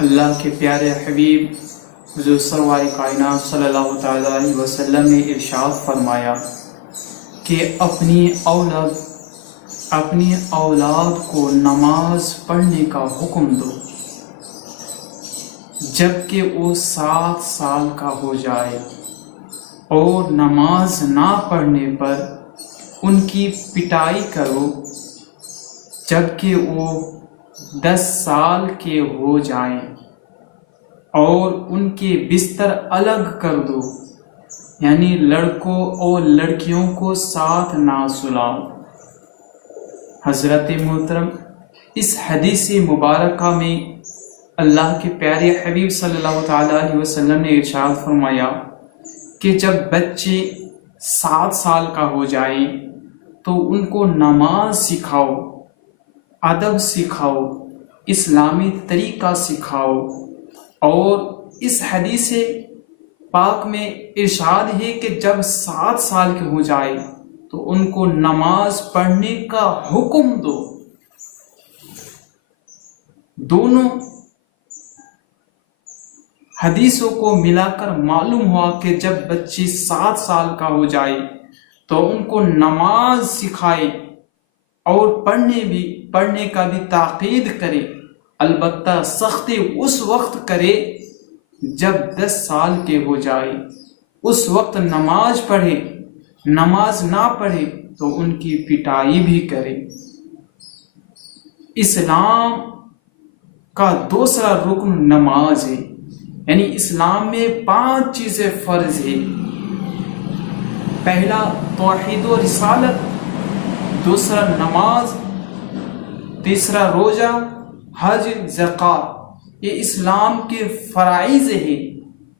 اللہ کے پیارے حبیب حضور سرور کائنات صلی اللہ تعالیٰ علیہ وسلم نے ارشاد فرمایا کہ اپنی اولاد کو نماز پڑھنے کا حکم دو جب کہ وہ 7 سال کا ہو جائے، اور نماز نہ پڑھنے پر ان کی پٹائی کرو جب کہ وہ 10 سال کے ہو جائیں، اور ان کے بستر الگ کر دو، یعنی لڑکوں اور لڑکیوں کو ساتھ نہ سلاؤ۔ حضرت محترم، اس حدیث مبارکہ میں اللہ کے پیارے حبیب صلی اللہ تعالیٰ علیہ وسلم نے ارشاد فرمایا کہ جب بچے 7 سال کا ہو جائیں تو ان کو نماز سکھاؤ، ادب سکھاؤ، اسلامی طریقہ سکھاؤ۔ اور اس حدیث پاک میں ارشاد ہے کہ جب 7 سال کے ہو جائے تو ان کو نماز پڑھنے کا حکم دو۔ دونوں حدیثوں کو ملا کر معلوم ہوا کہ جب بچی 7 سال کا ہو جائے تو ان کو نماز سکھائے اور پڑھنے کا بھی تاکید کرے، البتہ سختی اس وقت کرے جب 10 سال کے ہو جائے، اس وقت نماز پڑھے، نماز نہ پڑھے تو ان کی پٹائی بھی کرے۔ اسلام کا دوسرا رکن نماز ہے، یعنی اسلام میں 5 چیزیں فرض ہیں۔ پہلا توحید و رسالت، دوسرا نماز، تیسرا روزہ، حج، زکوٰۃ، یہ اسلام کے فرائض ہیں،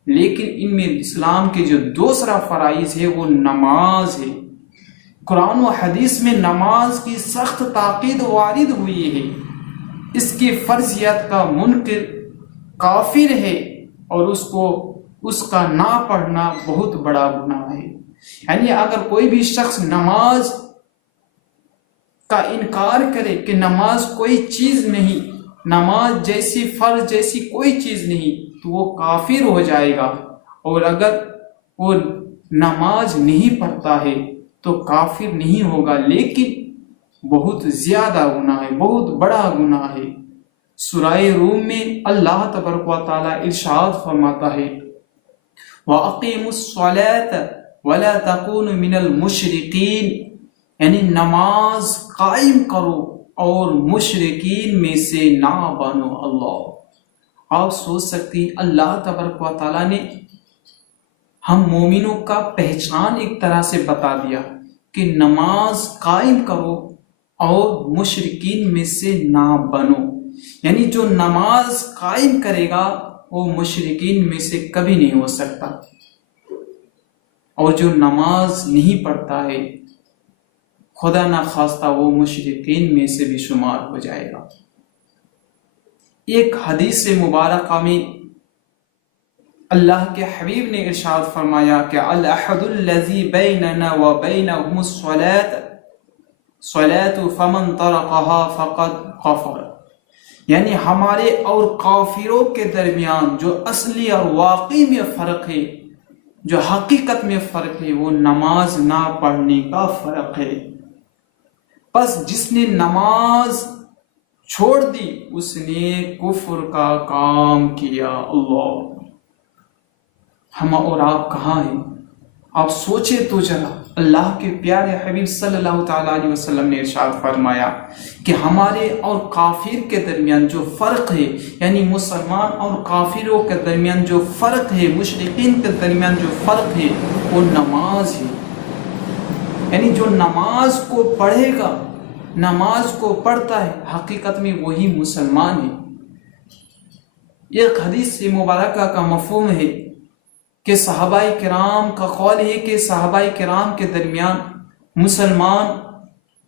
لیکن ان میں اسلام کے جو دوسرا فرائض ہے وہ نماز ہے۔ قرآن و حدیث میں نماز کی سخت تاکید وارد ہوئی ہے۔ اس کی فرضیت کا منکر کافر ہے، اور اس کا نہ پڑھنا بہت بڑا گناہ ہے۔ یعنی اگر کوئی بھی شخص نماز کا انکار کرے کہ نماز کوئی چیز نہیں، نماز جیسی فرض جیسی کوئی چیز نہیں، تو وہ کافر ہو جائے گا، اور اگر وہ نماز نہیں پڑھتا ہے تو کافر نہیں ہوگا، لیکن بہت زیادہ گناہ ہے، بہت بڑا گناہ ہے۔ سورہ روم میں اللہ تبارک و تعالیٰ ارشاد فرماتا ہے وَأَقِيمُوا الصَّلَاةَ وَلَا تَكُونُوا مِنَ الْمُشْرِكِينَ، یعنی نماز قائم کرو اور مشرکین میں سے نہ بنو۔ اللہ، آپ سوچ سکتی ہیں اللہ تبارک و تعالیٰ نے ہم مومنوں کا پہچان ایک طرح سے بتا دیا کہ نماز قائم کرو اور مشرکین میں سے نہ بنو، یعنی جو نماز قائم کرے گا وہ مشرکین میں سے کبھی نہیں ہو سکتا، اور جو نماز نہیں پڑھتا ہے خدا نہ خواستہ وہ مشرکین میں سے بھی شمار ہو جائے گا۔ ایک حدیث مبارکہ میں اللہ کے حبیب نے ارشاد فرمایا کہ العہد الذی بیننا وبینہم الصلاۃ فمن ترکها فقد کفر، یعنی ہمارے اور کافروں کے درمیان جو اصلی اور واقعی میں فرق ہے، جو حقیقت میں فرق ہے، وہ نماز نہ پڑھنے کا فرق ہے۔ پس جس نے نماز چھوڑ دی اس نے کفر کا کام کیا۔ اللہ، ہم اور آپ کہاں ہیں؟ آپ سوچے تو ذرا، اللہ کے پیارے حبیب صلی اللہ تعالیٰ علیہ وسلم نے ارشاد فرمایا کہ ہمارے اور کافر کے درمیان جو فرق ہے، یعنی مسلمان اور کافروں کے درمیان جو فرق ہے، مشرکین کے درمیان جو فرق ہے، وہ نماز ہے۔ یعنی جو نماز کو پڑھے گا، نماز کو پڑھتا ہے، حقیقت میں وہی مسلمان ہے۔ ایک حدیث مبارکہ کا مفہوم ہے کہ صحابہ کرام کا قول ہے کہ صحابہ کرام کے درمیان مسلمان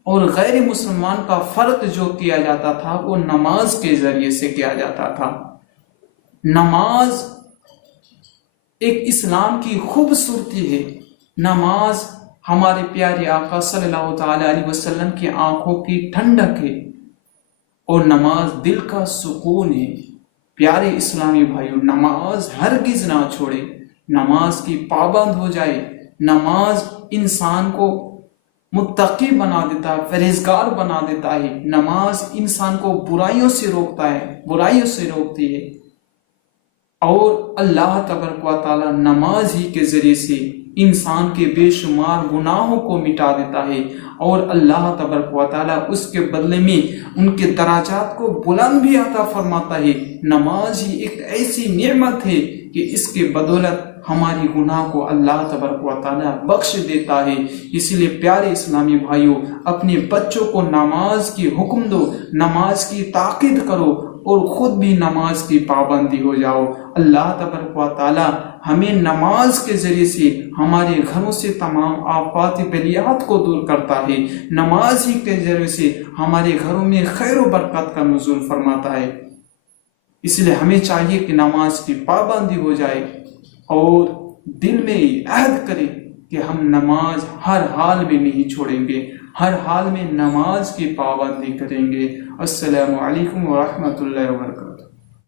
اور غیر مسلمان کا فرق جو کیا جاتا تھا وہ نماز کے ذریعے سے کیا جاتا تھا۔ نماز ایک اسلام کی خوبصورتی ہے، نماز ہمارے پیارے آقا صلی اللہ تعالی علیہ وسلم کی آنکھوں کی ٹھنڈک ہے، اور نماز دل کا سکون ہے۔ پیارے اسلامی بھائیوں، نماز ہرگز نہ چھوڑے، نماز کی پابند ہو جائے۔ نماز انسان کو متقی بنا دیتا ہے، پرہیزگار بنا دیتا ہے۔ نماز انسان کو برائیوں سے روکتا ہے، برائیوں سے روکتی ہے، اور اللہ تبارک و تعالی نماز ہی کے ذریعے سے انسان کے بے شمار گناہوں کو مٹا دیتا ہے، اور اللہ تبارک و تعالی اس کے بدلے میں ان کے درجات کو بلند بھی عطا فرماتا ہے۔ نماز ہی ایک ایسی نعمت ہے کہ اس کے بدولت ہماری گناہ کو اللہ تبارک و تعالی بخش دیتا ہے۔ اسی لیے پیارے اسلامی بھائیوں، اپنے بچوں کو نماز کی حکم دو، نماز کی تاکید کرو، اور خود بھی نماز کی پابندی ہو جاؤ۔ اللہ تبارک و تعالی ہمیں نماز کے ذریعے سے ہمارے گھروں سے تمام آفات بلیات کو دور کرتا ہے۔ نماز ہی کے ذریعے سے ہمارے گھروں میں خیر و برکت کا نزول فرماتا ہے۔ اس لیے ہمیں چاہیے کہ نماز کی پابندی ہو جائے، اور دل میں عہد کریں کہ ہم نماز ہر حال میں نہیں چھوڑیں گے، ہر حال میں نماز کی پابندی کریں گے۔ السلام علیکم ورحمۃ اللہ وبرکاتہ۔